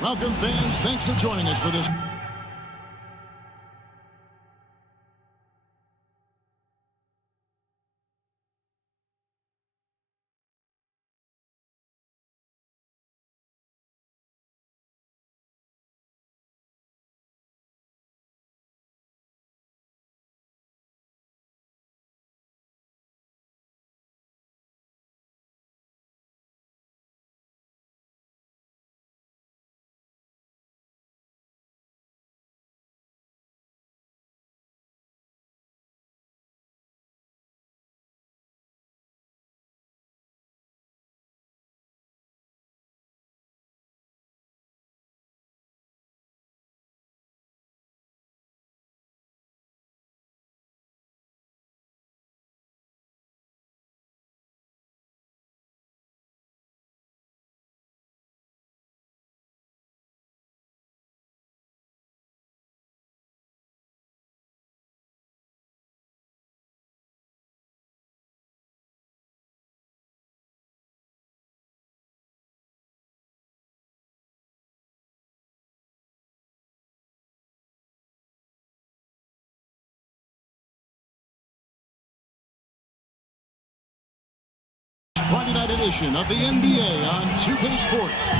Welcome, fans. Thanks for joining us for this. Friday night edition of the NBA on 2K Sports.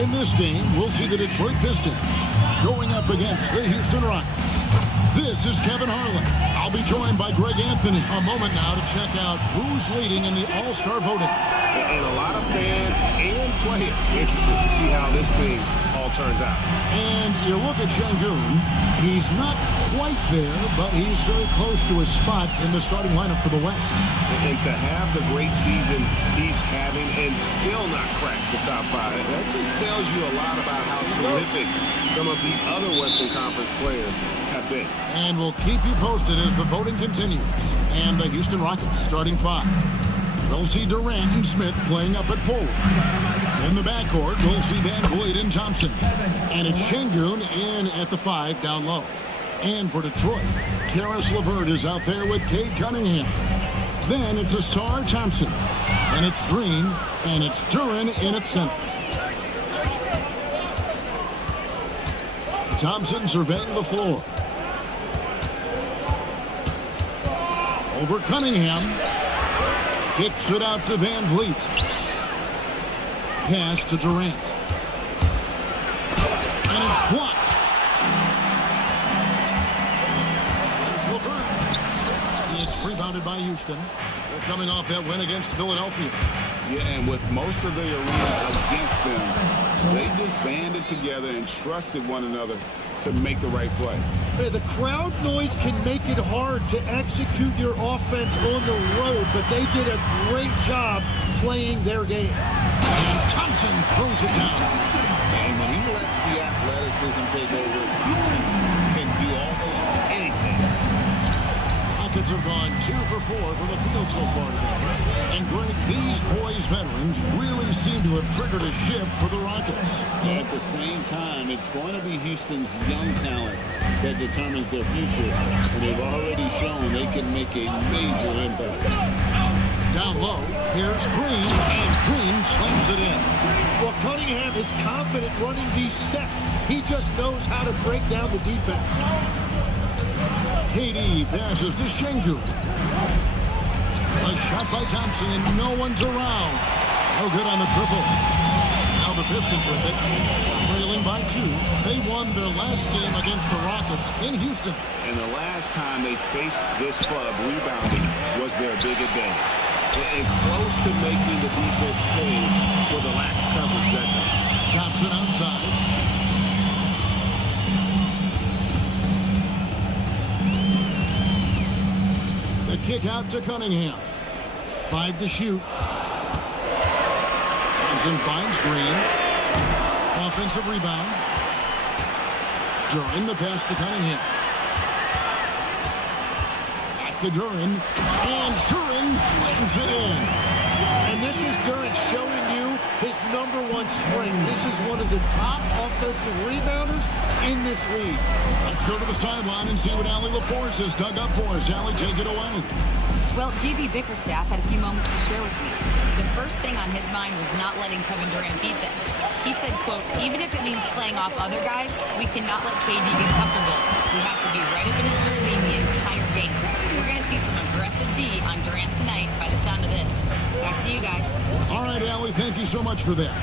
In this game, we'll see the Detroit Pistons going up against the Houston Rockets. This is Kevin Harlan. I'll be joined by Greg Anthony. A moment now to check out who's leading in the All-Star voting. And a lot of fans and players interested to see how this thing all turns out. And you look at Şengün, he's not quite there, but he's very close to his spot in the starting lineup for the West. And to have the great season he's having and still not crack the top five, that just tells you a lot about how terrific some of the other Western Conference players have been. And we'll keep you posted as the voting continues. And the Houston Rockets starting five. We'll see Durant and Smith playing up at forward. In the backcourt, we'll see Van Vleet and Thompson. And it's Şengün in at the five down low. And for Detroit, Caris LeVert is out there with Cade Cunningham. Then it's Ausar Thompson. And it's Green. And it's Duren in at center. Thompson surveying the floor. Over Cunningham. Kicks it out to Van Vleet. Pass to Durant. And it's blocked. There's LeVert. It's rebounded by Houston. They're coming off that win against Philadelphia. Yeah, and with most of the arena against them, they just banded together and trusted one another to make the right play. The crowd noise can make it hard to execute your offense on the road, but they did a great job playing their game. And Thompson throws it down. And when he lets the athleticism take over, Houston can do almost anything. Rockets have gone 2 for 4 from the field so far today. And Greg, these boys veterans really seem to have triggered a shift for the Rockets. At the same time, it's going to be Houston's young talent that determines their future. And they've already shown they can make a major impact. Down low, here's Green, and Green slams it in. Well, Cunningham is confident running these sets. He just knows how to break down the defense. KD passes to Şengün. A shot by Thompson, and no one's around. No good on the triple. Now the Pistons with it, trailing by 2. They won their last game against the Rockets in Houston. And the last time they faced this club rebounding was their big advantage. And close to making the defense pay for the lax coverage that time. Thompson outside. The kick out to Cunningham. 5 to shoot. Thompson finds Green. Offensive rebound. Duren the pass to Cunningham. Back to Duren. And Duren slams it in. And this is Duren showing you his #1 strength. This is one of the top offensive rebounders in this league. Let's go to the sideline and see what Allie LaForce has dug up for us. Allie, take it away. Well, JB Bickerstaff had a few moments to share with me. The first thing on his mind was not letting Kevin Durant beat them. He said, quote, even if it means playing off other guys, we cannot let KD get comfortable. We have to be right up in his jersey the entire game. We're going to see some aggressive D on Durant tonight by the sound of this. Back to you guys. All right, Allie, thank you so much for that.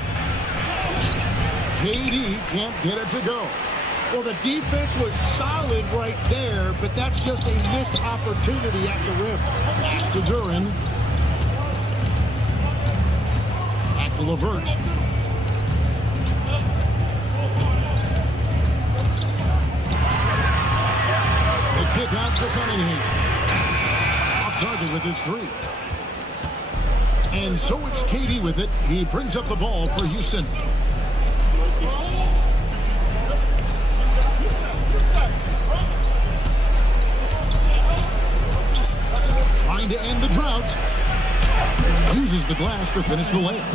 KD can't get it to go. Well, the defense was solid right there, but that's just a missed opportunity at the rim. Pass to Duran. Back to LeVert. The kick out to Cunningham. Off target with his three. And so it's KD with it. He brings up the ball for Houston. Trying to end the drought. Uses the glass to finish the layup.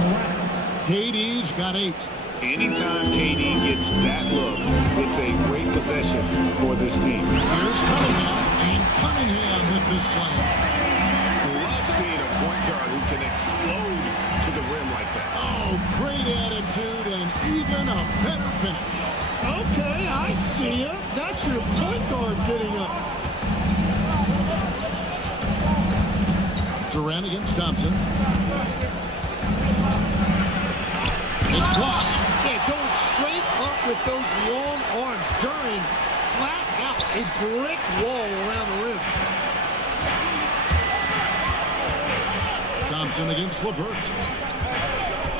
KD's got 8. Anytime KD gets that look, it's a great possession for this team. Here's Cunningham, and Cunningham with the slam. Love seeing a point guard who can explode to the rim like that. Oh, great attitude and even a better finish. Okay, I see ya. That's your point guard getting up. Durant against Thompson. It's blocked. Yeah, going straight up with those long arms. Durant flat out a brick wall around the rim. Thompson against LeVert.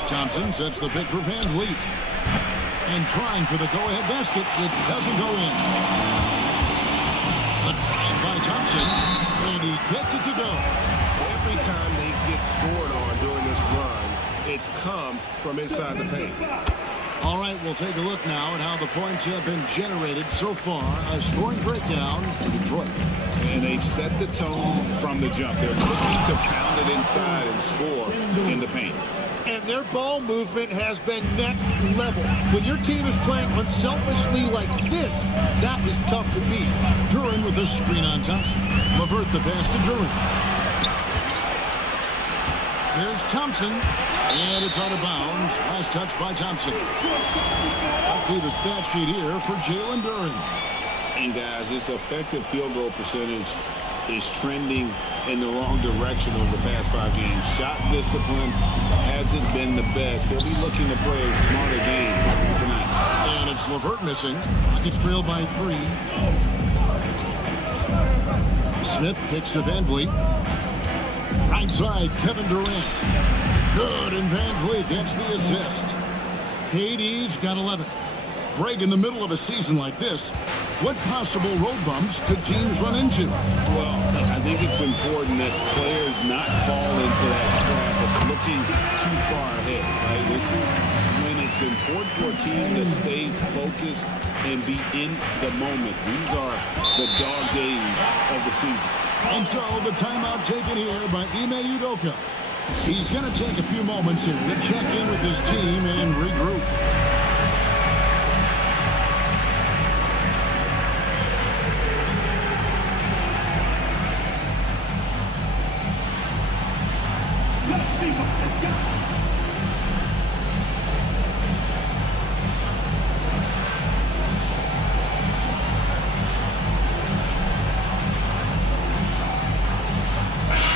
Thompson sets the pick for Van Vliet. And trying for the go-ahead basket. It doesn't go in. A drive by Thompson. And he gets it to go. Every time they get scored on during this run, it's come from inside the paint. All right, we'll take a look now at how the points have been generated so far. A scoring breakdown for Detroit. And they've set the tone from the jump. They're looking to pound it inside and score in the paint. And their ball movement has been next level. When your team is playing unselfishly like this, that is tough to beat. Duran with a screen on Thompson. LeVert the pass to Duran. Here's Thompson, and it's out of bounds. Last touch by Thompson. Let's see the stat sheet here for Jalen Duran. And guys, this effective field goal percentage is trending in the wrong direction over the past 5 games. Shot discipline hasn't been the best. They'll be looking to play a smarter game tonight. And it's LeVert missing. Rockets trail by 3. Smith kicks to Van Vliet. Right side, Kevin Durant. Good, and Van Vliet gets the assist. KD's got 11. Greg, in the middle of a season like this, what possible road bumps could teams run into? Well, I think it's important that players not fall into that trap of looking too far ahead, right? This is when it's important for a team to stay focused and be in the moment. These are the dog days of the season. And so the timeout taken here by Ime Udoka. He's going to take a few moments here to check in with his team and regroup.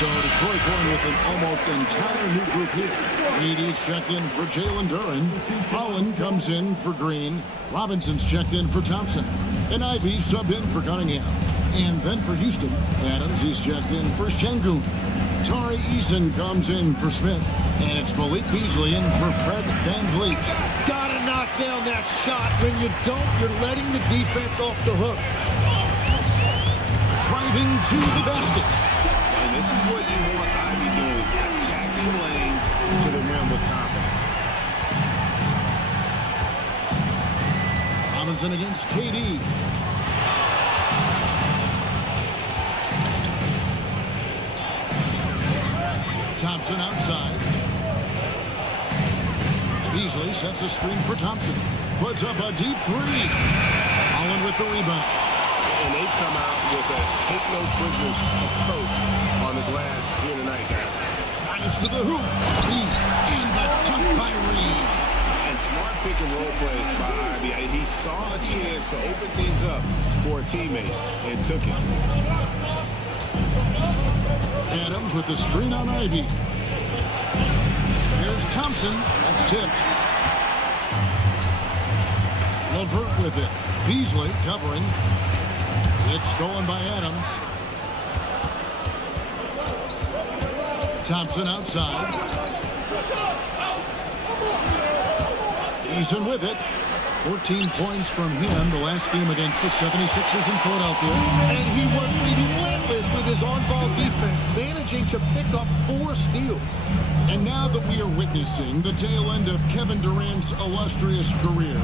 So Detroit going with an almost entire new group here. Edie's checked in for Jalen Duran. Holland comes in for Green. Robinson's checked in for Thompson. And Ivy subbed in for Cunningham. And then for Houston, Adams is checked in for Şengün. Tari Eason comes in for Smith. And it's Malik Beasley in for Fred Van Vliet. Gotta knock down that shot. When you don't, you're letting the defense off the hook. Driving to the basket. And this is what you want Ivy doing, attacking lanes to the rim with confidence. Robinson against KD. Thompson outside. Beasley sets a screen for Thompson. Puts up a deep 3. Holland with the rebound. And they've come out with a take-no-prisoners approach on the glass here tonight, guys. Drives to the hoop. And the dunk by Reed. And smart pick and roll play by Ivy. He saw a chance to open things up for a teammate and took it. Adams with the screen on Ivy. Here's Thompson. That's tipped. LeVert with it. Beasley covering. It's stolen by Adams. Thompson outside. Eason with it. 14 points from him the last game against the 76ers in Philadelphia. And he was relentless with his on-ball defense, managing to pick up 4 steals. And now that we are witnessing the tail end of Kevin Durant's illustrious career,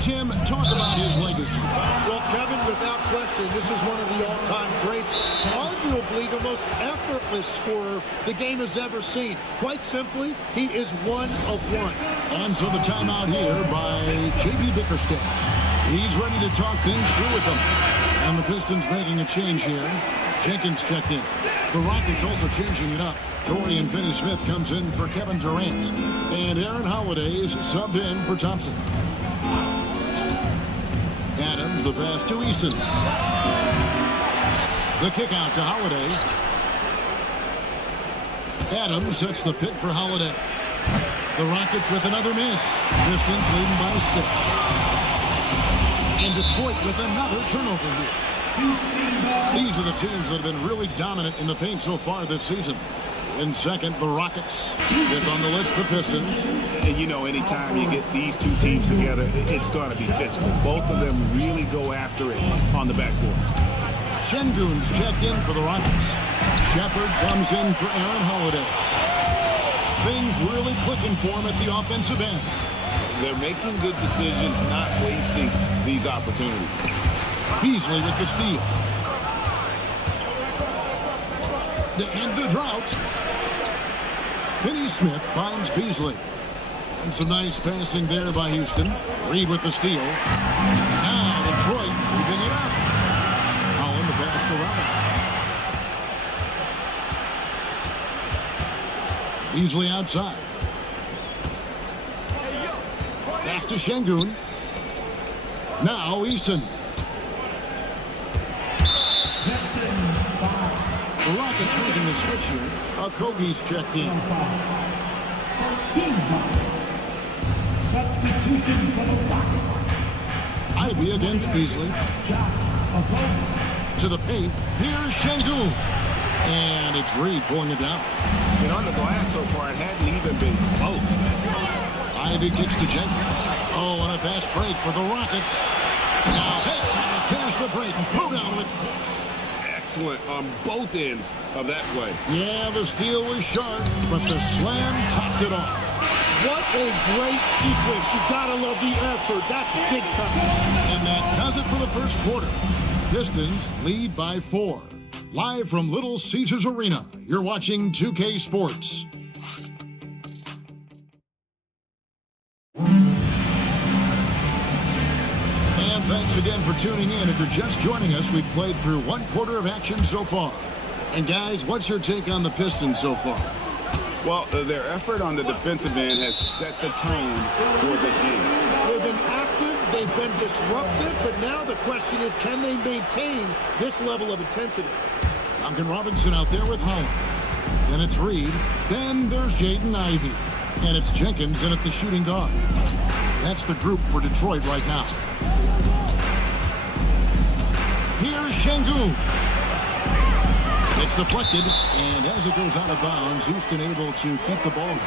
Tim, talk about his legacy. Well, Kevin, without question, this is one of the all-time greats, arguably the most effortless scorer the game has ever seen. Quite simply, he is one of one. And so the timeout here by J.B. Bickerstaff. He's ready to talk things through with them. And the Pistons making a change here. Jenkins checked in. The Rockets also changing it up. Dorian Finney-Smith comes in for Kevin Durant. And Aaron Holiday is subbed in for Thompson. Adams, the pass to Eason. The kick out to Holiday. Adams sets the pick for Holiday. The Rockets with another miss. Pistons leading by 6. And Detroit with another turnover here. These are the teams that have been really dominant in the paint so far this season. In second, the Rockets. Fifth on the list, the Pistons. And you know, anytime you get these two teams together, it's going to be physical. Both of them really go after it on the backboard. Şengün's checked in for the Rockets. Shepard comes in for Aaron Holiday. Things really clicking for him at the offensive end. They're making good decisions, not wasting these opportunities. Beasley with the steal. To end the drought. Finney-Smith finds Beasley. And some nice passing there by Houston. Reed with the steal. Now Detroit moving it up. Holland the pass to Robinson. Beasley outside. Pass to Şengün. Now Eason. The Rockets making the switch here. Okogie's checked in. Substitution for the Rockets. Ivy against Beasley. To the paint. Here's Şengün. And it's Reed pulling it down. And on the glass so far, it hadn't even been close. Ivy kicks to Jenkins. Oh, and a fast break for the Rockets. Now that's how to finish the break. Throw down with force. Excellent on both ends of that play. Yeah, the steal was sharp, but the slam topped it off. What a great sequence. You gotta love the effort. That's big time. And that does it for the first quarter. Pistons lead by 4. Live from Little Caesars Arena, you're watching 2K Sports. And thanks again for tuning in. If you're just joining us, we've played through 1 quarter of action so far. And guys, what's your take on the Pistons so far? Well, their effort on the defensive end has set the tone for this game. They've been active, they've been disruptive, but now the question is, can they maintain this level of intensity? Duncan Robinson out there with Holland. Then it's Reed. Then there's Jaden Ivey. And it's Jenkins in at the shooting guard. That's the group for Detroit right now. Here's Şengün. It's deflected, and as it goes out of bounds, Houston able to keep the ball.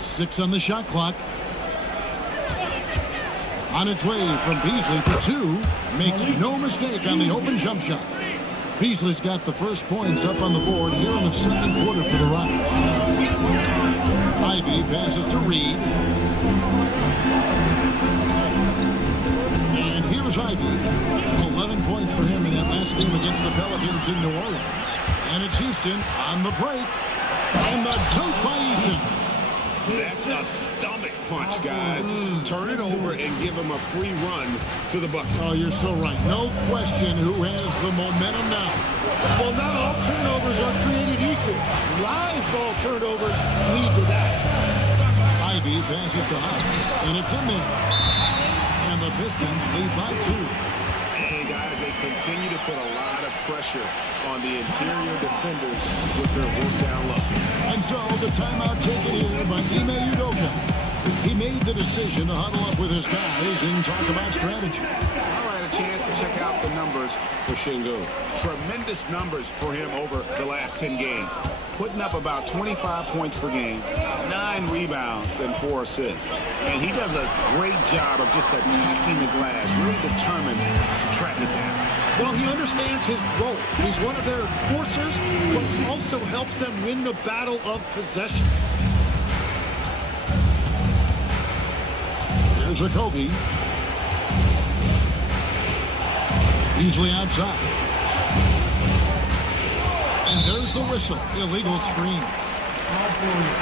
6 on the shot clock. On its way from Beasley for 2. Makes no mistake on the open jump shot. Beasley's got the first points up on the board here in the second quarter for the Rockets. Ivey passes to Reed. And here's Ivey. 11 points for him in that last game against the Pelicans in New Orleans. And it's Houston on the break. And the dunk by Eason. That's a stomach punch, guys. Turn it over and give him a free run to the bucket. Oh, you're so right. No question who has the momentum now. Well, not all turnovers are created equal. Live ball turnovers lead to that. Ivy passes to Hunt, and it's in there. And the Pistons lead by 2. And guys, they continue to put a lot of pressure on the interior defenders with their work down low. And so the timeout taken here by Ime Udoka. He made the decision to huddle up with his guys and talk about strategy. All right, a chance to check out the numbers for Şengün. Tremendous numbers for him over the last 10 games. Putting up about 25 points per game, 9 rebounds, and 4 assists. And he does a great job of just attacking the glass, really determined to track it down. Well, he understands his role. He's one of their enforcers, but he also helps them win the battle of possessions. Here's Okogie. Easily outside. And there's the whistle. Illegal screen.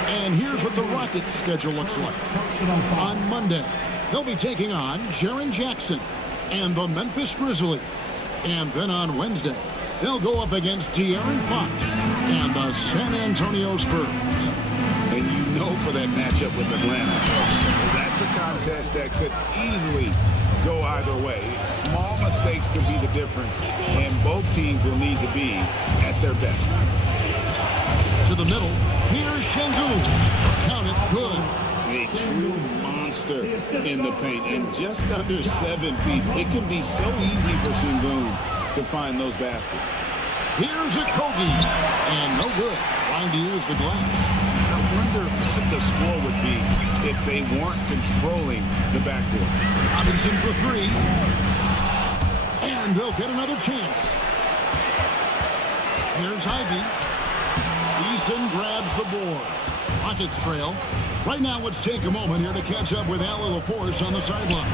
And here's what the Rockets' schedule looks like. On Monday, they'll be taking on Jaren Jackson and the Memphis Grizzlies. And then on Wednesday, they'll go up against De'Aaron Fox and the San Antonio Spurs. And you know for that matchup with Atlanta, that's a contest that could easily go either way. Small mistakes could be the difference, and both teams will need to be at their best. To the middle, here's Şengün. Count it, good. A true monster in the paint, and just under 7 feet. It can be so easy for Şengün to find those baskets. Here's Okogie, and no good. Trying to use the glass. I wonder what the score would be if they weren't controlling the backboard. Robinson for 3. And they'll get another chance. Here's Ivy. Eason grabs the board. Rockets trail. Right now, let's take a moment here to catch up with Al LaForce on the sideline.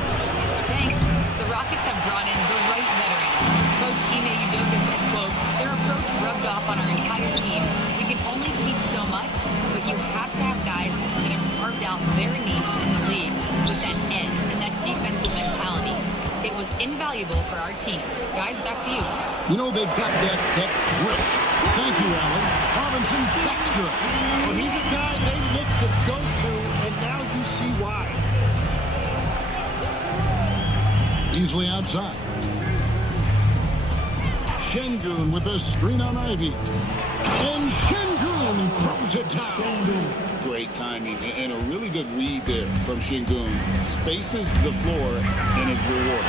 Thanks. The Rockets have brought in the right veterans. Coach Ime Udoka said, quote, their approach rubbed off on our entire team. We can only teach so much, but you have to have guys that have carved out their niche in the league with that edge and that defensive mentality. It was invaluable for our team. Guys, back to you. You know, they've got that grit. Thank you, Alan. Robinson, that's good. Well, he's a guy they look to go to, and now you see why. Easily outside. Şengün with a screen on Ivy. And Şengün throws it down. Great timing and a really good read there from Şengün. Spaces the floor and is rewarded.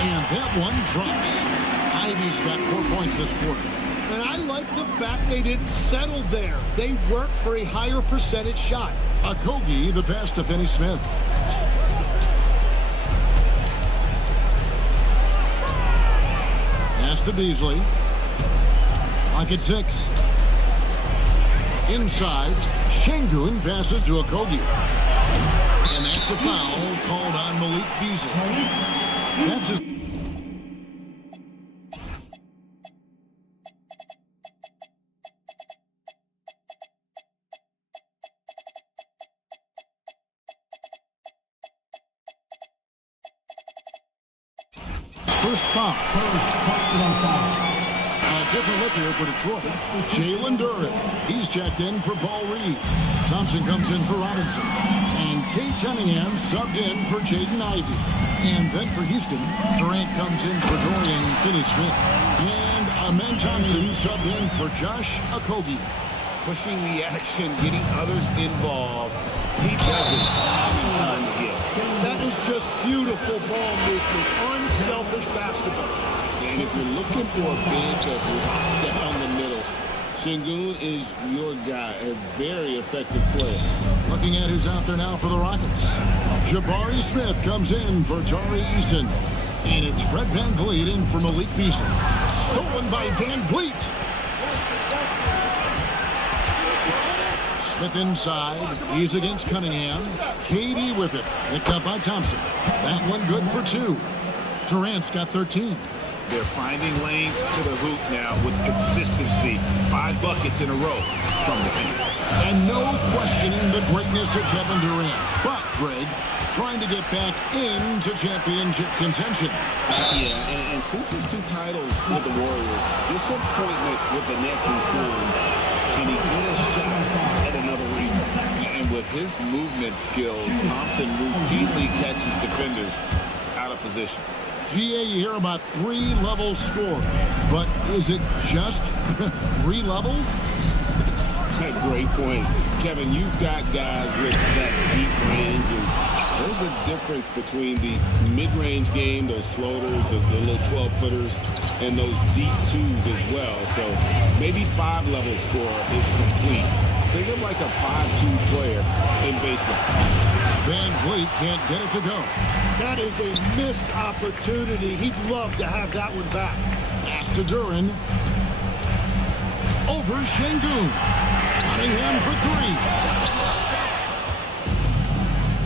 And that one drops. Ivy's got 4 points this quarter. And I like the fact they didn't settle there. They worked for a higher percentage shot. Okogie, the pass to Finney Smith. Pass to Beasley. Pocket 6. Inside, Şengün passes to Okogie. And that's a foul called on Malik Beasley. That's his... First foul. A different look here for Detroit. Jalen Duren. He's checked in for Paul Reed. Thompson comes in for Robinson. And Kate Cunningham subbed in for Jaden Ivey. And then for Houston, Durant comes in for Dorian Finney-Smith. And Amen Thompson subbed in for Josh Okogie. Pushing the action, getting others involved. He does it time to get. That is just beautiful ball movement, unselfish basketball. And if you're looking for a big that locks down the middle, Şengün is your guy, a very effective player. Looking at who's out there now for the Rockets. Jabari Smith comes in for Tari Eason. And it's Fred VanVleet in for Malik Beasley. Stolen by VanVleet. Smith inside. He's against Cunningham. KD with it. Picked up by Thompson. That one good for 2. Durant's got 13. They're finding lanes to the hoop now with consistency. 5 buckets in a row from the paint. And no questioning the greatness of Kevin Durant. But, Greg, trying to get back into championship contention. Yeah, and since his 2 titles with the Warriors, disappointment with the Nets and Suns, can he get a shot at another ring? And with his movement skills, Thompson routinely catches defenders out of position. GA, you hear about 3-level score, but is it just 3 levels? Great point. Kevin, you've got guys with that deep range, and there's a difference between the mid-range game, those floaters, the little 12-footers, and those deep 2s as well. So maybe 5-level score is complete. Think of like a 5-2 player in baseball. Van Vliet can't get it to go. That is a missed opportunity. He'd love to have that one back. Pass to Duran. Over Şengün. Cunningham for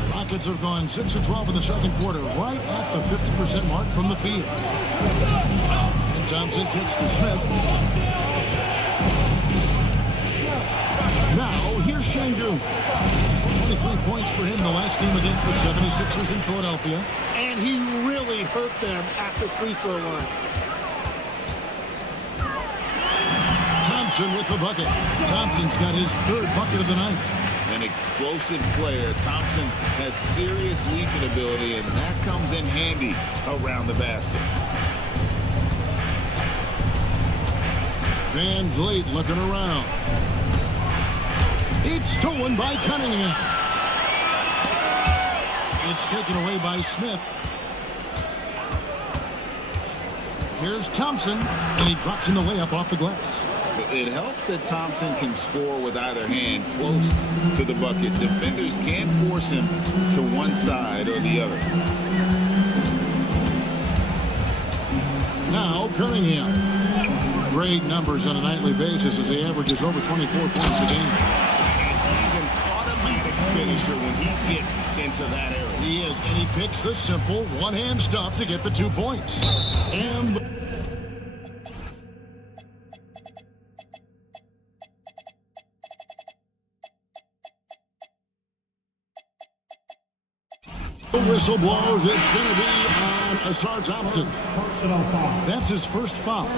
3. Rockets have gone 6 of 12 in the second quarter, right at the 50% mark from the field. And Thompson kicks to Smith. Now, here's Şengün. 23 points for him the last game against the 76ers in Philadelphia. And he really hurt them at the free throw line. Thompson with the bucket. Thompson's got his 3rd bucket of the night. An explosive player. Thompson has serious leaping ability, and that comes in handy around the basket. Van Vliet looking around. It's stolen by Cunningham. It's taken away by Smith. Here's Thompson, and he drops in the layup off the glass. It helps that Thompson can score with either hand close to the bucket. Defenders can't force him to one side or the other. Now Cunningham. Great numbers on a nightly basis as he averages over 24 points a game. He's an automatic finisher when he gets into that area. He is, and he picks the simple one-hand stuff to get the 2 points. And the whistle blows. It's going to be on Asar Thompson. That's his first foul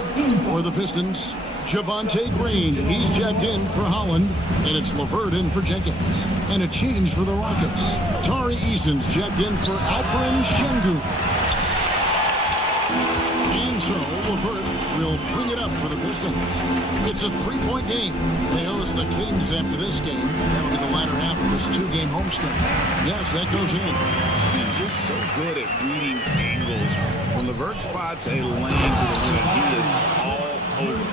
for the Pistons. Javonte Green, he's checked in for Holland, and it's LeVert in for Jenkins. And a change for the Rockets. Tari Eason's checked in for Alperen Şengün. And so LeVert will bring it up for the Pistons. It's a 3-point game. They host the Kings after this game. That'll be the latter half of this 2-game homestand. Yes, that goes in. And just so good at reading angles. When LeVert spots a lane to the rim, he is all over.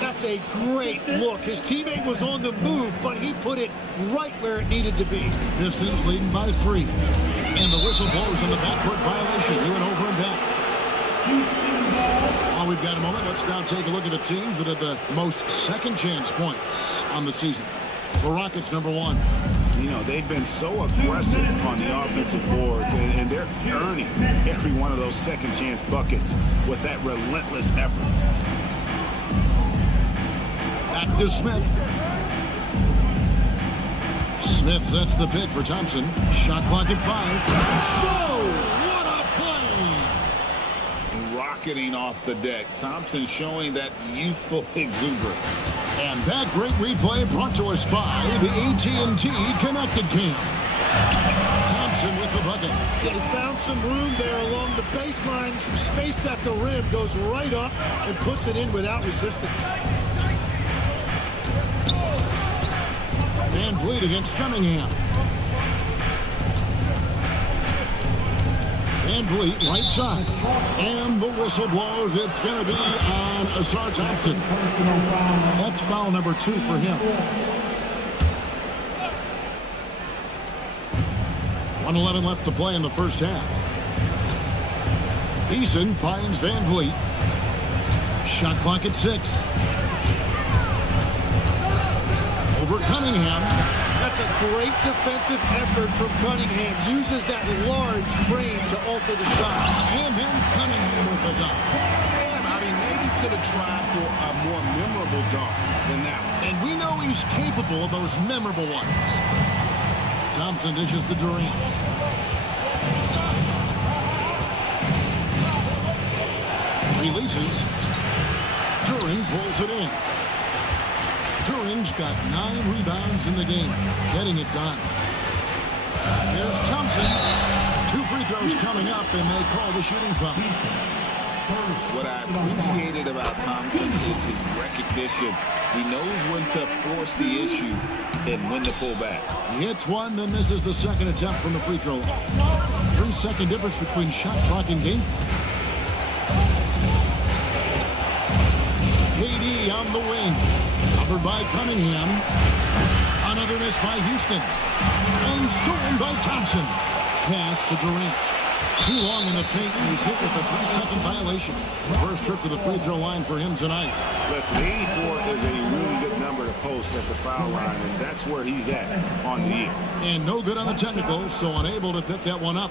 That's a great look. His teammate was on the move, but he put it right where it needed to be. Pistons leading by 3. And the whistle blows on the backcourt violation. He went over and back. While we've got a moment, let's now take a look at the teams that had the most second chance points on the season. The Rockets, number 1. You know, they've been so aggressive on the offensive boards, and they're earning every one of those second chance buckets with that relentless effort. Back to Smith. Smith sets the pick for Thompson. Shot clock at 5. Whoa! What a play! Rocketing off the deck. Thompson showing that youthful exuberance. And that great replay brought to us by the AT&T Connected Cam. Thompson with the bucket. They found some room there along the baseline. Some space at the rim. Goes right up and puts it in without resistance. Van Vliet against Cunningham. Van Vliet, right side. And the whistle blows. It's going to be on Asar Thompson. That's foul number 2 for him. 1:11 left to play in the first half. Eason finds Van Vliet. Shot clock at 6. Over Cunningham. That's a great defensive effort from Cunningham. Uses that large frame to alter the shot. And then Cunningham with the dunk. They have out. He maybe could have tried for a more memorable dunk than that one. And we know he's capable of those memorable ones. Thompson dishes to Durant. Releases. Duren pulls it in. Duren's got 9 rebounds in the game, getting it done. Here's Thompson. 2 free throws coming up, and they call the shooting foul. What I appreciated about Thompson is his recognition. He knows when to force the issue and when to pull back. He hits one, then misses the second attempt from the free throw line. 3-second difference between shot clock and game. KD on the wing. Covered by Cunningham. Another miss by Houston. And stolen by Thompson. Pass to Durant. Too long in the paint, and he's hit with a 3-second violation. First trip to the free throw line for him tonight. Listen, 84 is a really good number to post at the foul line, and that's where he's at on the year. And no good on the technicals, so unable to pick that one up.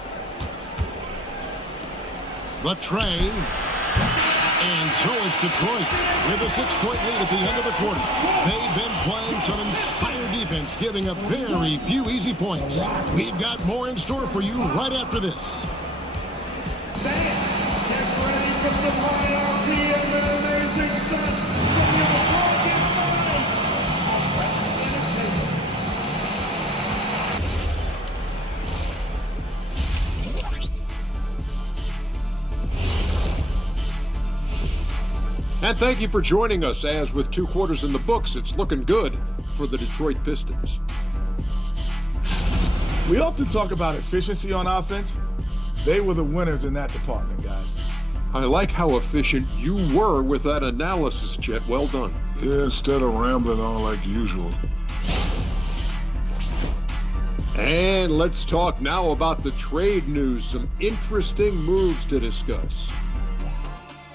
The tray. And so it's Detroit with a 6-point lead at the end of the quarter. They've been playing some inspired defense, giving up very few easy points. We've got more in store for you right after this. Fans, get ready for some hierarchy and amazing stunts from your broken mind. And thank you for joining us, as with 2 quarters in the books, it's looking good for the Detroit Pistons. We often talk about efficiency on offense. They were the winners in that department, guys. I like how efficient you were with that analysis, Chet. Well done. Yeah, instead of rambling on like usual. And let's talk now about the trade news. Some interesting moves to discuss.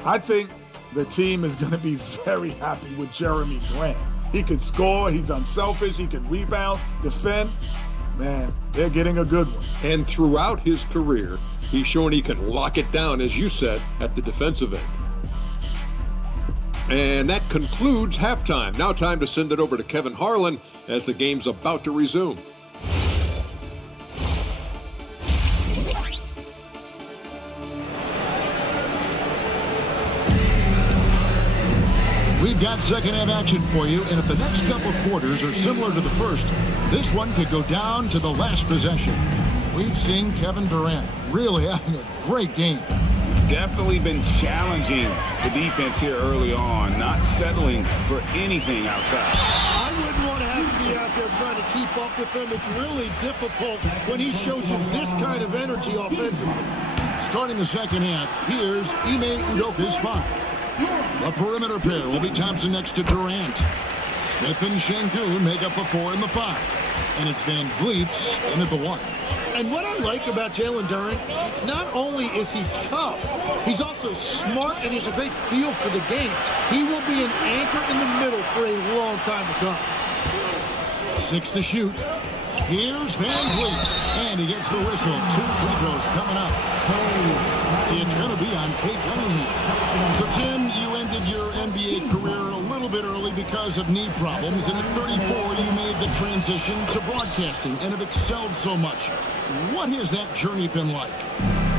I think the team is going to be very happy with Jeremy Grant. He could score, he's unselfish, he can rebound, defend. Man, they're getting a good one. And throughout his career, he's shown he can lock it down, as you said, at the defensive end. And that concludes halftime. Now time to send it over to Kevin Harlan as the game's about to resume. We've got second half action for you, and if the next couple quarters are similar to the first, this one could go down to the last possession. We've seen Kevin Durant really having a great game. Definitely been challenging the defense here early on, not settling for anything outside. I wouldn't want to have to be out there trying to keep up with him. It's really difficult when he shows you this kind of energy offensively. Starting the second half, here's Ime Udoka's foul. The perimeter pair will be Thompson next to Durant. Smith and Şengün make up the 4 and the 5. And it's Van Vliet into the 1. And what I like about Jalen Duren, it's not only is he tough, he's also smart and he has a great feel for the game. He will be an anchor in the middle for a long time to come. 6 to shoot. Here's Van Vliet. And he gets the whistle. 2 free throws coming up. It's going to be on Cade Cunningham. So, Tim, you ended your NBA career a little bit early because of knee problems, and at 34, you made the transition to broadcasting and have excelled so much. What has that journey been like?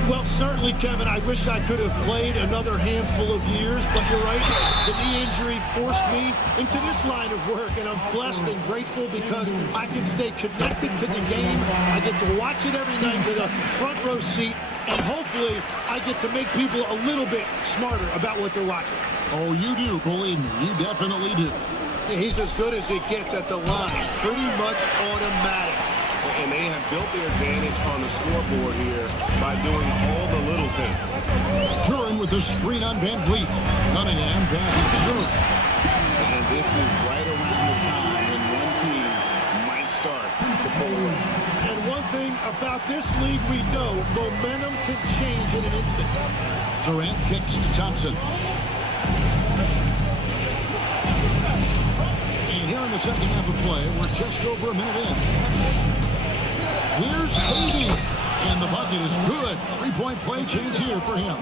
Well, certainly, Kevin, I wish I could have played another handful of years, but you're right. The knee injury forced me into this line of work, and I'm blessed and grateful because I can stay connected to the game. I get to watch it every night with a front row seat, and hopefully I get to make people a little bit smarter about what they're watching. Oh, you do, believe me. You definitely do. He's as good as it gets at the line. Pretty much automatic. And they have built their advantage on the scoreboard here by doing all the little things. Duren with the screen on Van Vliet. Cunningham passes to Duren. And this is right around the time when one team might start to pull away. And one thing about this league we know, momentum can change in an instant. Durant kicks to Thompson. And here in the second half of play, we're just over a minute in. Here's KD. And the bucket is good. 3-point play chance here for him.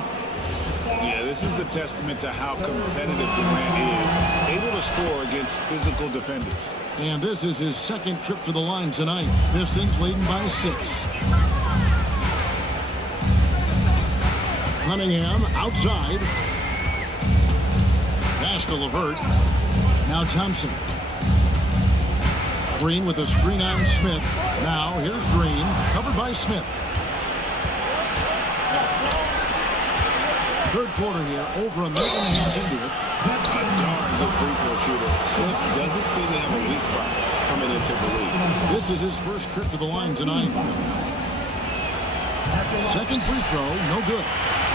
Yeah, this is a testament to how competitive Durant is, able to score against physical defenders. And this is his second trip to the line tonight. Pistons leading by 6. Cunningham outside. Pass to LeVert. Now Thompson. Green with a screen on Smith. Now here's Green, covered by Smith. Third quarter here, over a minute and a half into it. A darn good free throw shooter. Smith doesn't seem to have a weak spot coming into the league. This is his first trip to the line tonight. Second free throw, no good.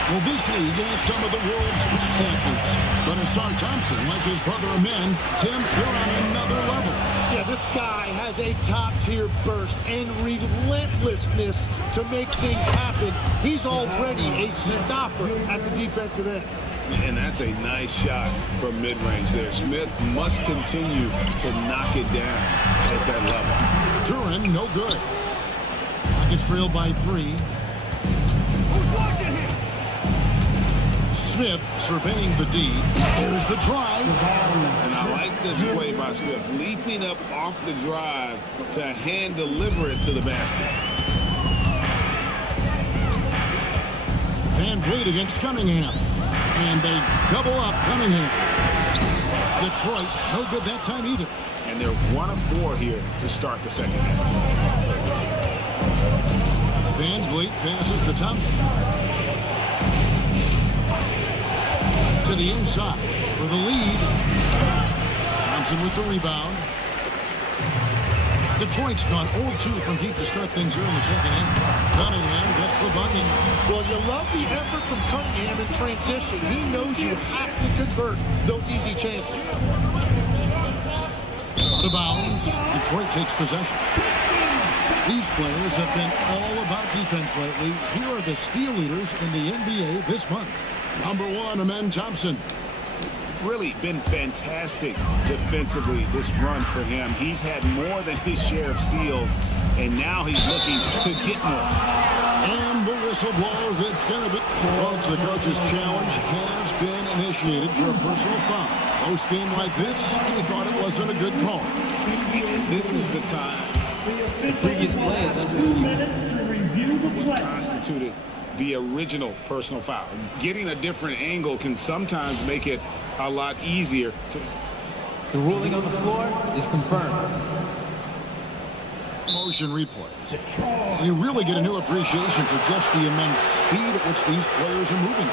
Well, this league has some of the world's best athletes. But Ausar Thompson, like his brother Amen, Tim, they're on another level. Yeah, this guy has a top-tier burst and relentlessness to make things happen. He's already a stopper at the defensive end. And that's a nice shot from mid-range there. Smith must continue to knock it down at that level. Duran, no good. Rockets trailed by 3. Smith surveying the D. There's the drive. And I like this play by Smith, leaping up off the drive to hand deliver it to the basket. Van Vliet against Cunningham. And they double up Cunningham. Detroit, no good that time either. And they're 1 of 4 here to start the second half. Van Vliet passes to Thompson. To the inside for the lead. Thompson with the rebound. Detroit's gone 0-2 from deep to start things here in the second half. Cunningham gets the bucket. Well, you love the effort from Cunningham in transition. He knows you have to convert those easy chances. Out of bounds. Detroit takes possession. These players have been all about defense lately. Here are the steal leaders in the NBA this month. Number 1, Amen Thompson. Really been fantastic defensively this run for him. He's had more than his share of steals, and now he's looking to get more. And the whistle blows. It's going to be... Folks, the coach's challenge has been initiated for a personal foul. Post game like this, he thought it wasn't a good call. This is the time. The previous play is under 2 minutes to review the play. Constituted the original personal foul. Getting a different angle can sometimes make it a lot easier to... The ruling on the floor is confirmed. Motion replays. You really get a new appreciation for just the immense speed at which these players are moving.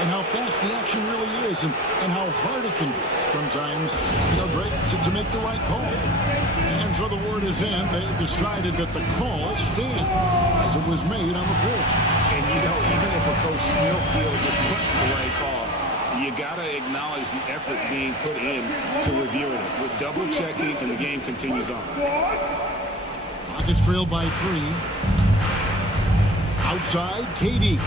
And how fast the action really is, and how hard it can be. Sometimes, great to make the right call. And so the word is in. They decided that the call stands as it was made on the floor. And even if a coach still feels it's the right call, you got to acknowledge the effort being put in to reviewing it. With double checking, and the game continues on. Rockets trailed by 3. Outside, KD.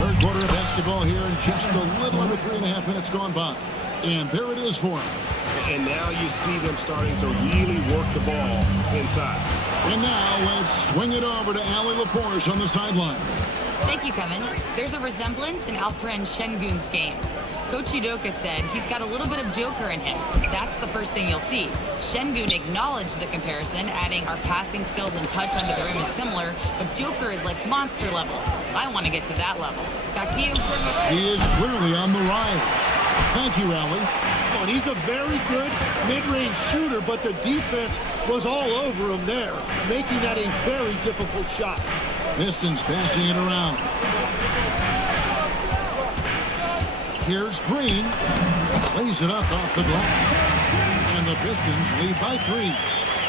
Third quarter of basketball here, and just a little under 3.5 minutes gone by. And there it is for him. And now you see them starting to really work the ball inside. And now let's swing it over to Allie LaForge on the sideline. Thank you, Kevin. There's a resemblance in Alperen Şengün's game. Coach Udoka said he's got a little bit of Joker in him. That's the first thing you'll see. Şengün acknowledged the comparison, adding our passing skills and touch under the rim is similar, but Joker is like monster level. I want to get to that level. Back to you. He is clearly on the rise. Thank you, Allie. Oh, and he's a very good mid-range shooter, but the defense was all over him there, making that a very difficult shot. Pistons passing it around. Here's Green. Lays it up off the glass. And the Pistons lead by 3.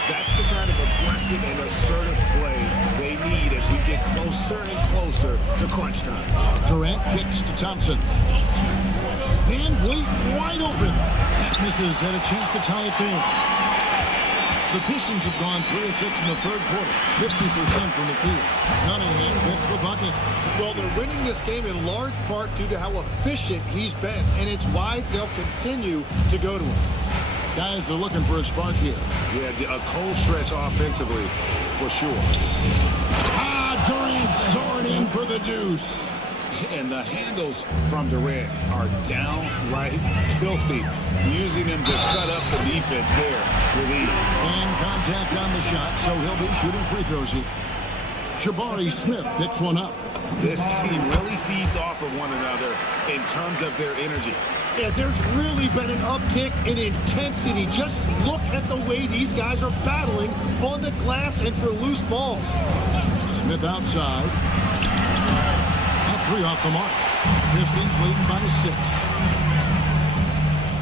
That's the kind of aggressive and assertive play they need as we get closer and closer to crunch time. Durant kicks to Thompson. Van Vliet wide open. That misses. Had a chance to tie it there. The Pistons have gone 3 of 6 in the third quarter. 50% from the field. Cunningham gets the bucket. Well, they're winning this game in large part due to how efficient he's been, and it's why they'll continue to go to him. Guys are looking for a spark here. Yeah, a cold stretch offensively, for sure. Durant soaring in for the deuce. And the handles from Durant are downright filthy, using them to cut up the defense there with ease. And contact on the shot, so he'll be shooting free throws here. Jabari Smith picks one up. This team really feeds off of one another in terms of their energy. Yeah, there's really been an uptick in intensity. Just look at the way these guys are battling on the glass and for loose balls. Smith outside. That three off the mark. Pistons leading by 6.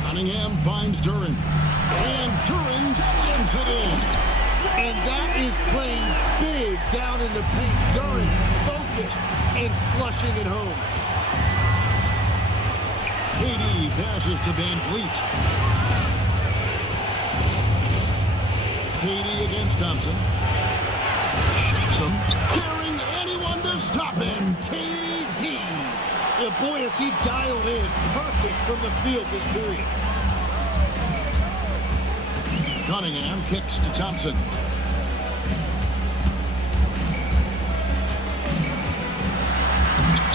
Cunningham finds Duren. And Duren slams it in. And that is playing big down in the paint. Duren focused and flushing it home. KD passes to Van Vliet. KD against Thompson. Shakes him. Daring anyone to stop him. KD. And boy, is he dialed in. Perfect from the field this period. Cunningham kicks to Thompson.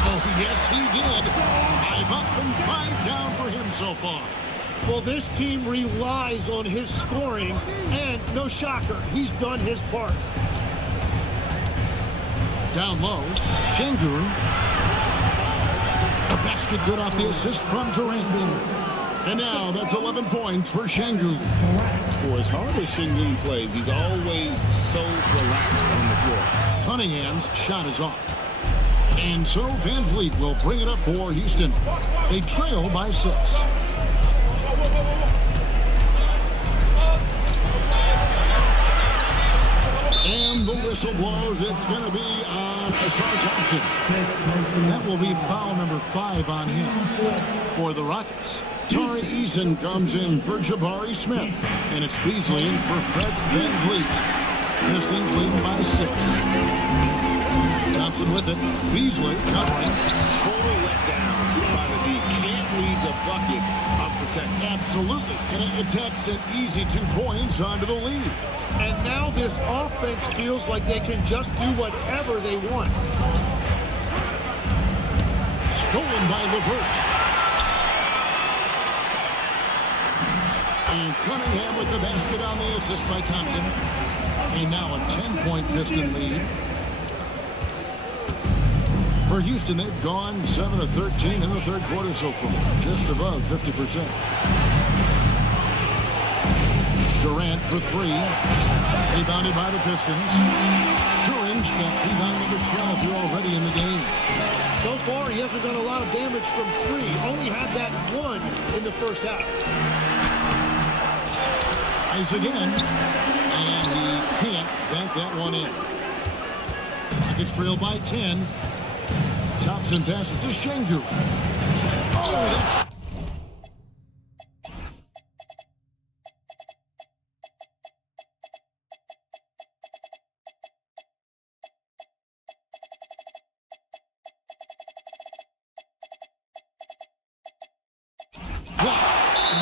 Oh, yes, he did. 5 up and 5 down for him so far. Well, this team relies on his scoring, and no shocker, he's done his part. Down low, Şengün. The basket good off the assist from Durant. And now that's 11 points for Şengün. For as hard as Şengün plays, he's always so relaxed on the floor. Cunningham's shot is off. And so Van Vliet will bring it up for Houston. They trail by 6. And the whistle blows. It's going to be on Ausar Thompson. That will be foul number 5 on him for the Rockets. Tari Eason comes in for Jabari Smith. And it's Beasley in for Fred Van Vliet. Pistons leading by 6. Thompson with it. Beasley covering. Total letdown by the D. Can't leave the bucket unprotected. Absolutely. And it takes an easy 2 points onto the lead. And now this offense feels like they can just do whatever they want. Stolen by LeVert. And Cunningham with the basket on the assist by Thompson. And now a 10-point Piston lead. For Houston, they've gone 7 of 13 in the third quarter so far, just above 50%. Durant for 3, rebounded by the Pistons. Duren's got rebound number 12 here already in the game. So far, he hasn't done a lot of damage from 3. Only had that 1 in the first half. Tries again, and he can't bank that one in. Rockets trail by 10. Thompson passes to Şengün. Oh, that's...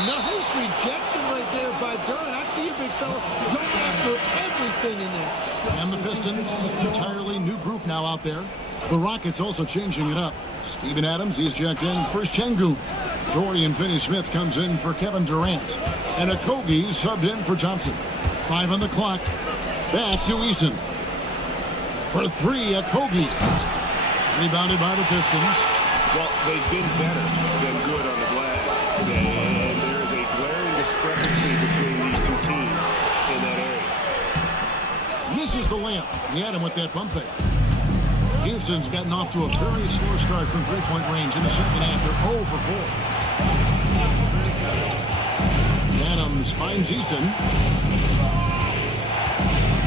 Nice rejection right there by Duren. I see you, big fella. Going after everything in there. And the Pistons, entirely new group now out there. The Rockets also changing it up. Steven Adams, he's checked in for Şengün. Dorian Finney-Smith comes in for Kevin Durant. And Okogie subbed in for Thompson. 5 on the clock. Back to Eason. For 3, Okogie. Rebounded by the Pistons. Well, they've been better than good on the glass today. And there's a glaring discrepancy between these 2 teams in that area. Misses the layup. He had him with that pump fake. Houston's gotten off to a very slow start from three-point range in the second half. They're 0 for 4. Adams finds Eason.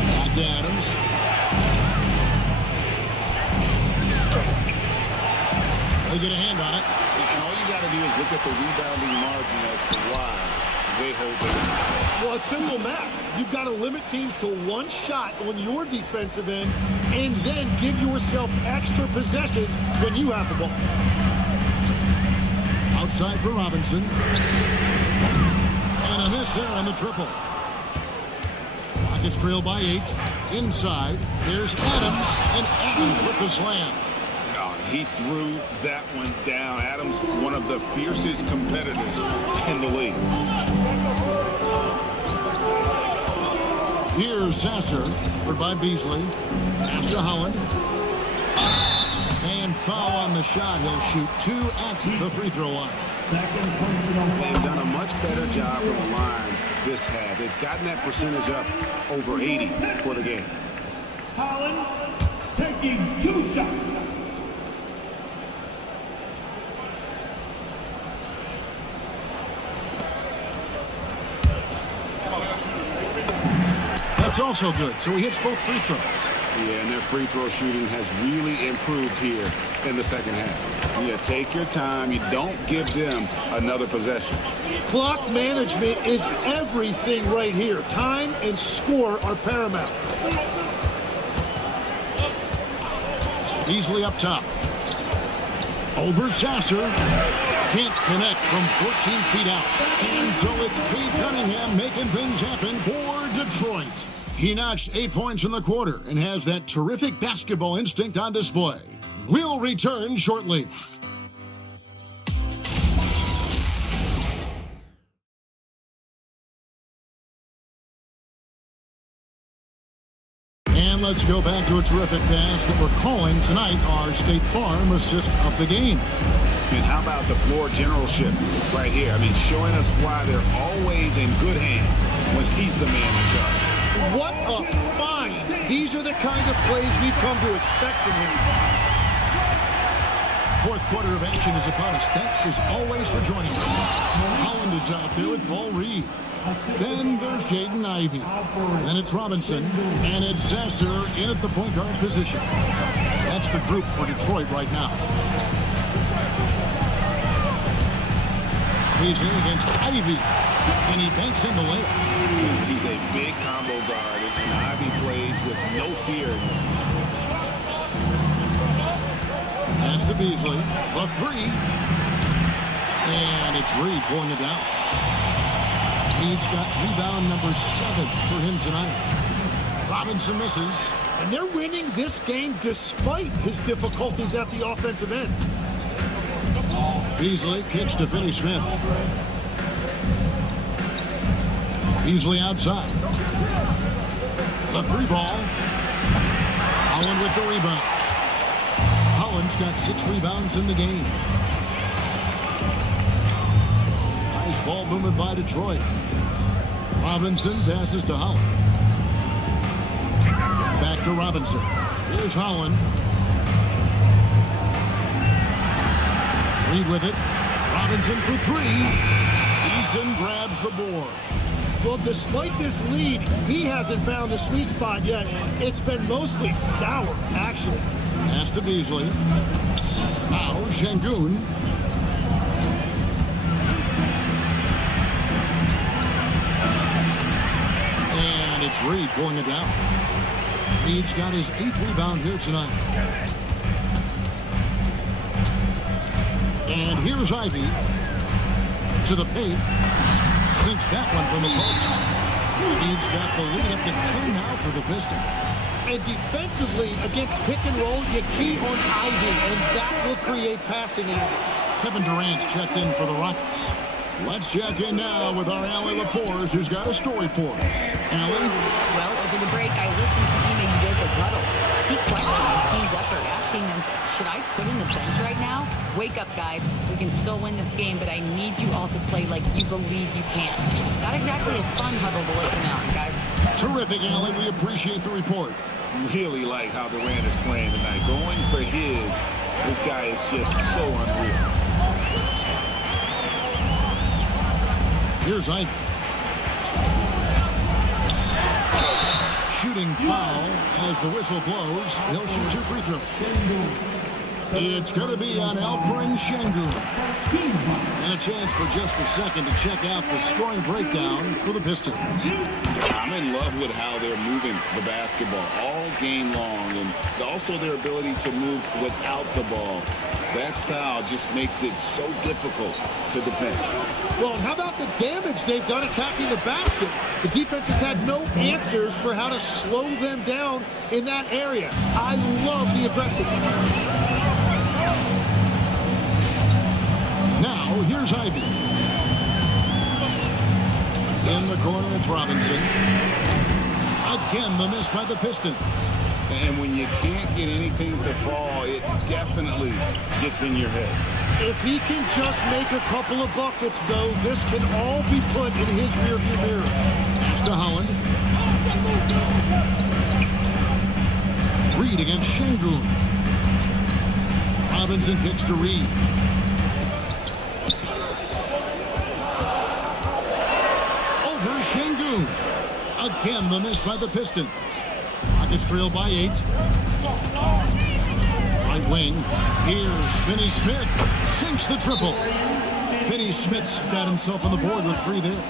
Back to Adams. They get a hand on it. And all you got to do is look at the rebounding margin as to why they hold it. Well, it's simple math. You've got to limit teams to 1 shot on your defensive end and then give yourself extra possessions when you have the ball. Outside for Robinson. And a miss there on the triple. Rockets trail by 8. Inside, there's Adams, and Adams with the slam. Oh, he threw that one down. Adams, one of the fiercest competitors in the league. Here's Sasser, covered by Beasley. Pass to Holland. And foul on the shot. He'll shoot 2 at the free throw line. They've done a much better job from the line this half. They've gotten that percentage up over 80 for the game. Holland taking 2 shots. That's also good. So he hits both free throws. Yeah, and their free throw shooting has really improved here in the second half. You take your time. You don't give them another possession. Clock management is everything right here. Time and score are paramount. Beasley up top. Over Sasser. Can't connect from 14 feet out. And so it's Cade Cunningham making things happen for Detroit. He notched 8 points in the quarter and has that terrific basketball instinct on display. We'll return shortly. And let's go back to a terrific pass that we're calling tonight our State Farm assist of the game. And how about the floor generalship right here? I mean, showing us why they're always in good hands when he's the man in charge. What a find! These are the kind of plays we've come to expect from him. Fourth quarter of action is upon us. Thanks as always for joining us. Holland is out there with Paul Reed. Then there's Jaden Ivey. Then it's Robinson. And it's Sasser in at the point guard position. That's the group for Detroit right now. Beasley against Ivey. And he banks in the layup. He's a big combo guard, and Ivey plays with no fear. Pass to Beasley. A 3. And it's Reed pulling it down. Reed's got rebound number 7 for him tonight. Robinson misses. And they're winning this game despite his difficulties at the offensive end. Beasley kicks to Finney-Smith. Beasley outside. The 3 ball. Holland with the rebound. Holland's got 6 rebounds in the game. Nice ball movement by Detroit. Robinson passes to Holland. Back to Robinson. Here's Holland. Reed with it. Robinson for 3. Eason grabs the board. Well, despite this lead, he hasn't found the sweet spot yet. It's been mostly sour action. Pass to Beasley. Now Şengün. And it's Reed pulling it down. Reed's got his 8th rebound here tonight. And here's Ivey to the paint. Sinks that one from the post. Reed's got the lead up to 10 now for the Pistons. And defensively, against pick and roll, you key on Ivey, and that will create passing areas. Kevin Durant's checked in for the Rockets. Let's check in now with our Allie LaForce, who's got a story for us. Allie? Well, over the break, I listened to Ime Udoka's huddle. He questioned his team's effort, asking them, should I put in the bench right now? Wake up, guys. We can still win this game, but I need you all to play like you believe you can. Not exactly a fun huddle to listen out, guys. Terrific, Allie. We appreciate the report. Really like how Durant is playing tonight. Going for his, this guy is just so unreal. Here's Ivey. Shooting foul as the whistle blows. He'll shoot 2 free throws. It's going to be on Alperen Şengün. And a chance for just a second to check out the scoring breakdown for the Pistons. I'm in love with how they're moving the basketball all game long, and also their ability to move without the ball. That style just makes it so difficult to defend. Well, how about the damage they've done attacking the basket? The defense has had no answers for how to slow them down in that area. I love the aggressiveness. Now, here's Ivy. In the corner, it's Robinson. Again, the miss by the Pistons. And when you can't get anything to fall, it definitely gets in your head. If he can just make a couple of buckets, though, this can all be put in his rearview mirror. Pass to Holland. Reed against Şengün. Robinson kicks to Reed. Over Şengün. Again, the miss by the Pistons. Rockets trail by 8. Right wing. Here's Finney-Smith. Sinks the triple. Finney-Smith's got himself on the board with 3 there.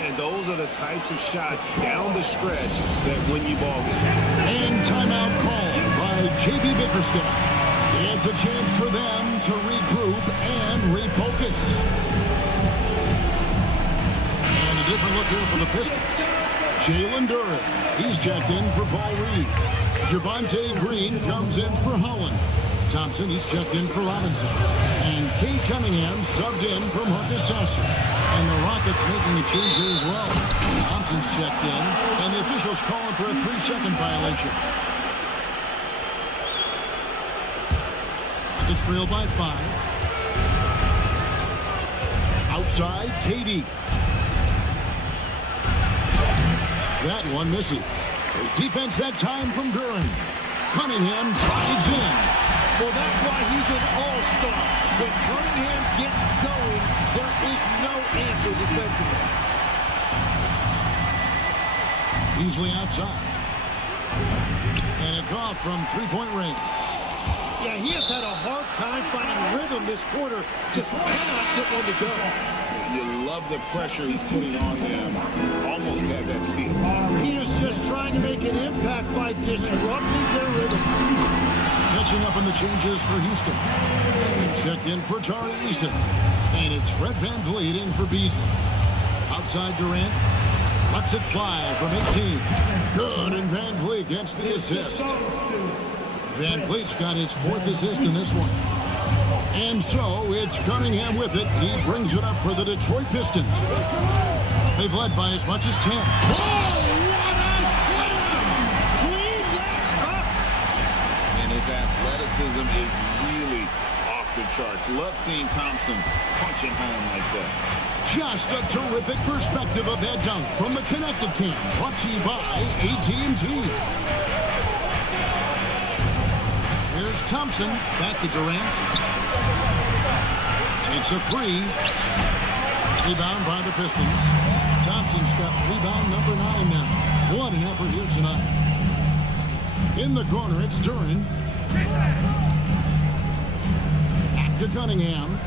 And those are the types of shots down the stretch that win you ball games. And timeout called by J.B. Bickerstaff. It's a chance for them to regroup and refocus. And a different look here for the Pistons. Jalen Duren, he's checked in for Paul Reed. Javonte Green comes in for Holland. Thompson, he's checked in for Robinson. And Kate Cunningham subbed in for Marcus Sasser. And the Rockets making a change here as well. Thompson's checked in, and the officials calling for a 3-second violation. Rockets trail by 5. Outside, KD. That one misses. Defense that time from Duren. Cunningham drives in. Well, that's why he's an all-star. When Cunningham gets going, there is no answer defensively. Beasley outside. And it's off from 3-point range. Yeah, he has had a hard time finding rhythm this quarter. Just cannot get one to go. You love the pressure he's putting on them. Almost had that steal. He is just trying to make an impact by disrupting their rhythm. Catching up on the changes for Houston. Smith checked in for Tari Eason. And it's Fred VanVleet in for Beasley. Outside Durant. Lets it fly from 18. Good, and VanVleet gets the assist. VanVleet's got his 4th assist in this one. And so it's Cunningham with it. He brings it up for the Detroit Pistons. They've led by as much as 10. Oh, what a slam! Clean that up! And his athleticism is really off the charts. Love seeing Thompson punching home like that. Just a terrific perspective of that dunk from the Connected Camp. Brought to you by AT&T. Here's Thompson. Back to Durant. Takes a 3. Rebound by the Pistons. Thompson's got rebound number 9 now. What an effort here tonight. In the corner, it's Duren. Back to Cunningham.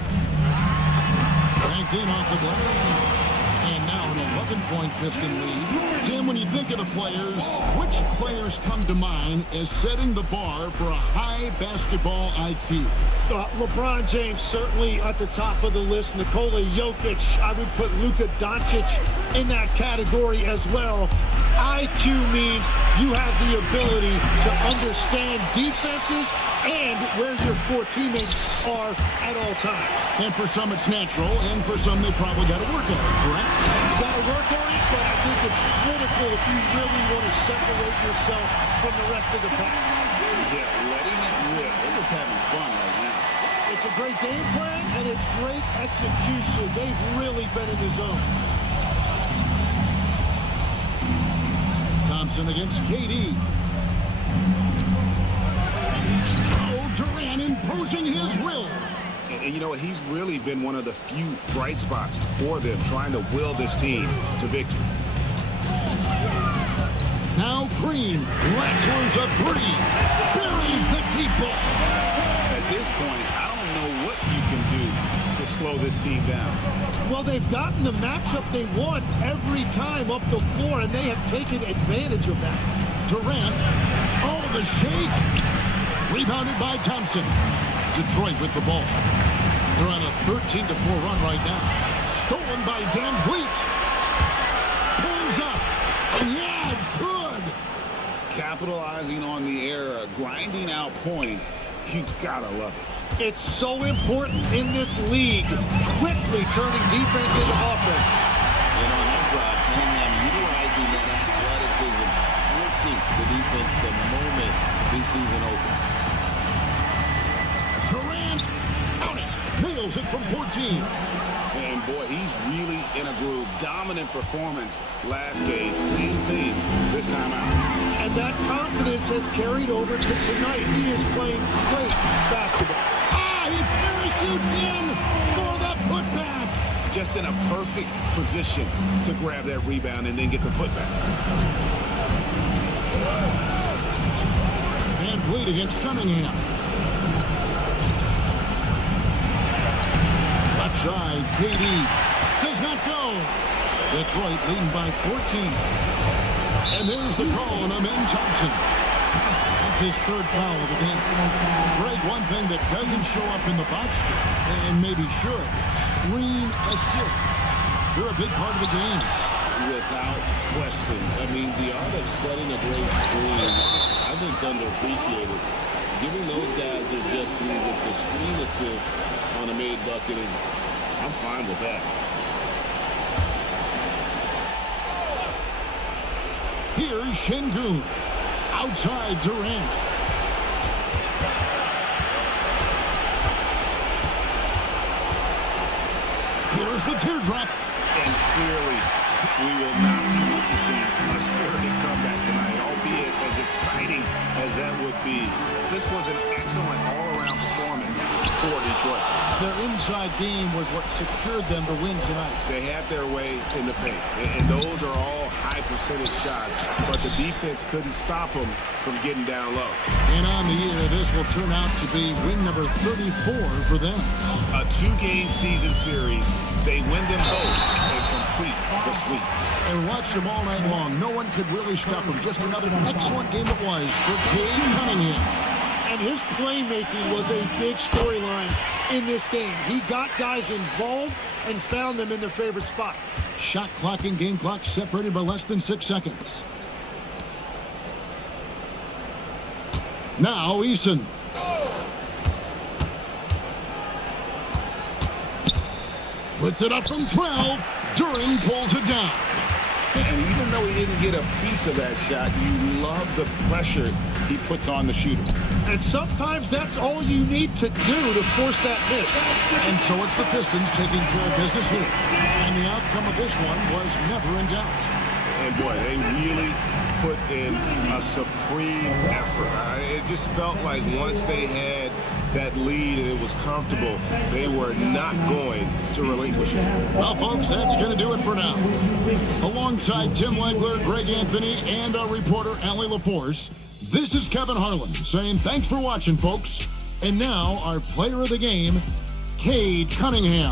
Banked in off the glass. And now an 11-point Piston lead. Tim, when you think of the players, which players come to mind as setting the bar for a high basketball IQ? LeBron James certainly at the top of the list. Nikola Jokic, I would put Luka Doncic in that category as well. IQ means you have the ability to understand defenses and where your 4 teammates are at all times. And for some it's natural, and for some they probably got to work at it, correct? You got to work on it, but I think it's critical if you really want to separate yourself from the rest of the pack. Yeah, letting it rip. They're just having fun right now. It's a great game plan, and it's great execution. They've really been in the zone. Thompson against KD. Oh, Durant imposing his will. And you know, he's really been one of the few bright spots for them, trying to will this team to victory. Now Green latches a 3. Buries the deep ball. At this point, I don't know what you can do to slow this team down. Well, they've gotten the matchup they want every time up the floor, and they have taken advantage of that. Durant. Oh, the shake. Rebounded by Thompson. Detroit with the ball. They're on a 13-4 run right now. Stolen by Van Vliet. Pulls up. And yeah, it's good. Capitalizing on the error, grinding out points. You gotta love it. It's so important in this league, quickly turning defense into offense. And on that drive, Cunningham utilizing that athleticism, blitzing the defense the moment he sees an open. Durant, count it, nails it from 14. And boy, he's really in a groove. Dominant performance last game. Same thing this time out. And that confidence has carried over to tonight. He is playing great basketball. Ah, he parachutes in for the putback. Just in a perfect position to grab that rebound and then get the putback. Van Vliet against Cunningham. Left side, KD does not go. Detroit leading by 14. And there's the call on Amen Thompson. That's his third foul of the game. Greg, one thing that doesn't show up in the box score, and maybe should, screen assists. They're a big part of the game. Without question. I mean, the art of setting a great screen, I think it's underappreciated. Giving those guys their just due with the screen assist on a made bucket is, I'm fine with that. Here's Şengün. Outside Durant. Here's the teardrop. And clearly, we will not be witnessing a spirited comeback tonight, albeit as exciting as that would be. This was an excellent all-around performance for Detroit. Their inside game was what secured them to win tonight. They had their way in the paint, and those are all high-percentage shots, but the defense couldn't stop them from getting down low. And on the year, this will turn out to be win number 34 for them. A two-game season series. They win them both and complete the sweep. And watched them all night long. No one could really stop them. Just another excellent game it was for Cade Cunningham. And his playmaking was a big storyline in this game. He got guys involved and found them in their favorite spots. Shot clock and game clock separated by less than 6 seconds. Now Eason. Puts it up from 12. Duren pulls it down. And even though he didn't get a piece of that shot, you love the pressure he puts on the shooter. And sometimes that's all you need to do to force that miss. And so it's the Pistons taking care of business here. And the outcome of this one was never in doubt. And boy, they really put in a supreme effort. It just felt like once they had that lead and it was comfortable, they were not going to relinquish it. Well, folks, that's going to do it for now. Alongside Tim Legler, Greg Anthony, and our reporter, Allie LaForce, this is Kevin Harlan saying thanks for watching, folks. And now, our player of the game, Cade Cunningham.